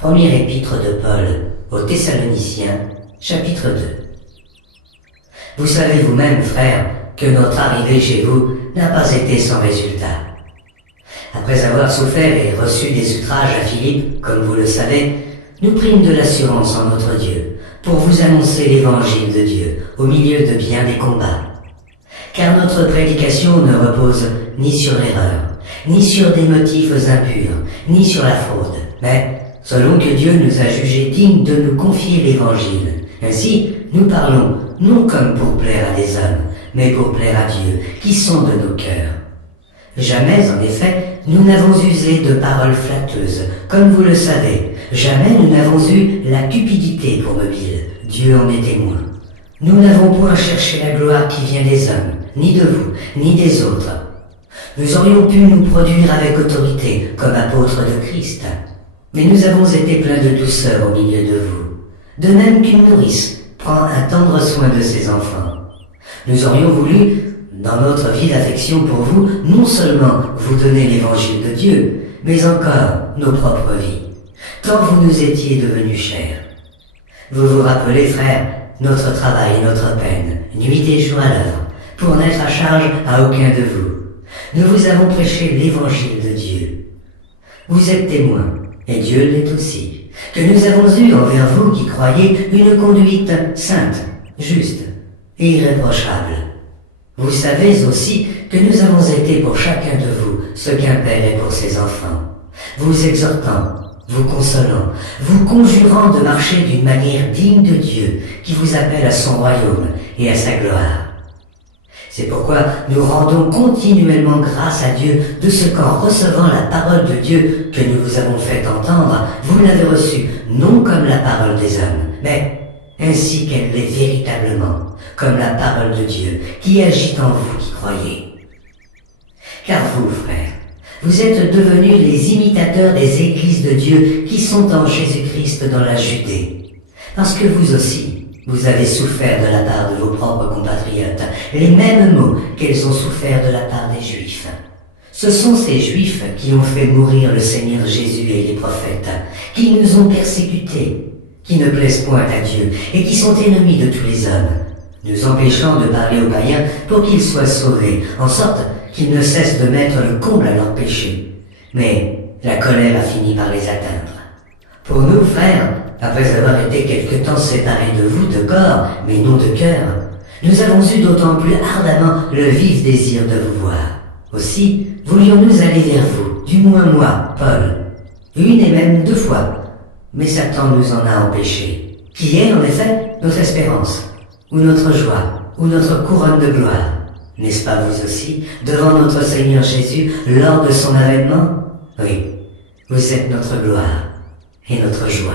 Première épître de Paul aux Thessaloniciens, chapitre 2. Vous savez vous-même, frères, que notre arrivée chez vous n'a pas été sans résultat. Après avoir souffert et reçu des outrages à Philippe, comme vous le savez, nous prîmes de l'assurance en notre Dieu, pour vous annoncer l'évangile de Dieu, au milieu de bien des combats. Car notre prédication ne repose ni sur l'erreur, ni sur des motifs impurs, ni sur la fraude, mais selon que Dieu nous a jugés dignes de nous confier l'évangile. Ainsi, nous parlons non comme pour plaire à des hommes, mais pour plaire à Dieu, qui sonde nos cœurs. Jamais, en effet, nous n'avons usé de paroles flatteuses, comme vous le savez. Jamais nous n'avons eu la cupidité pour mobile. Dieu en est témoin. Nous n'avons point cherché la gloire qui vient des hommes, ni de vous, ni des autres. Nous aurions pu nous produire avec autorité, comme apôtres de Christ. Mais nous avons été pleins de douceur au milieu de vous. De même qu'une nourrice prend un tendre soin de ses enfants. Nous aurions voulu, dans notre vive affection pour vous, non seulement vous donner l'évangile de Dieu, mais encore nos propres vies, tant vous nous étiez devenus chers. Vous vous rappelez, frères, notre travail et notre peine, nuit et jour à l'œuvre, pour n'être à charge à aucun de vous. Nous vous avons prêché l'évangile de Dieu. Vous êtes témoins, et Dieu l'est aussi, que nous avons eu envers vous qui croyez une conduite sainte, juste et irréprochable. Vous savez aussi que nous avons été pour chacun de vous ce qu'un père est pour ses enfants, vous exhortant, vous consolant, vous conjurant de marcher d'une manière digne de Dieu qui vous appelle à son royaume et à sa gloire. C'est pourquoi nous rendons continuellement grâce à Dieu de ce qu'en recevant la parole de Dieu que nous vous avons fait entendre, vous l'avez reçue non comme la parole des hommes, mais ainsi qu'elle l'est véritablement, comme la parole de Dieu qui agit en vous qui croyez. Car vous, frères, vous êtes devenus les imitateurs des églises de Dieu qui sont en Jésus-Christ dans la Judée, parce que vous aussi, vous avez souffert de la part de vos propres compatriotes, les mêmes maux qu'elles ont souffert de la part des Juifs. Ce sont ces Juifs qui ont fait mourir le Seigneur Jésus et les prophètes, qui nous ont persécutés, qui ne plaisent point à Dieu et qui sont ennemis de tous les hommes, nous empêchant de parler aux païens pour qu'ils soient sauvés, en sorte qu'ils ne cessent de mettre le comble à leurs péchés. Mais la colère a fini par les atteindre. Pour nous, frères, après avoir été quelque temps séparés de vous de corps, mais non de cœur, nous avons eu d'autant plus ardemment le vif désir de vous voir. Aussi, voulions-nous aller vers vous, du moins moi, Paul, une et même 2 fois, mais Satan nous en a empêchés, qui est en effet notre espérance, ou notre joie, ou notre couronne de gloire. N'est-ce pas vous aussi, devant notre Seigneur Jésus, lors de son avènement? Oui, vous êtes notre gloire et notre joie.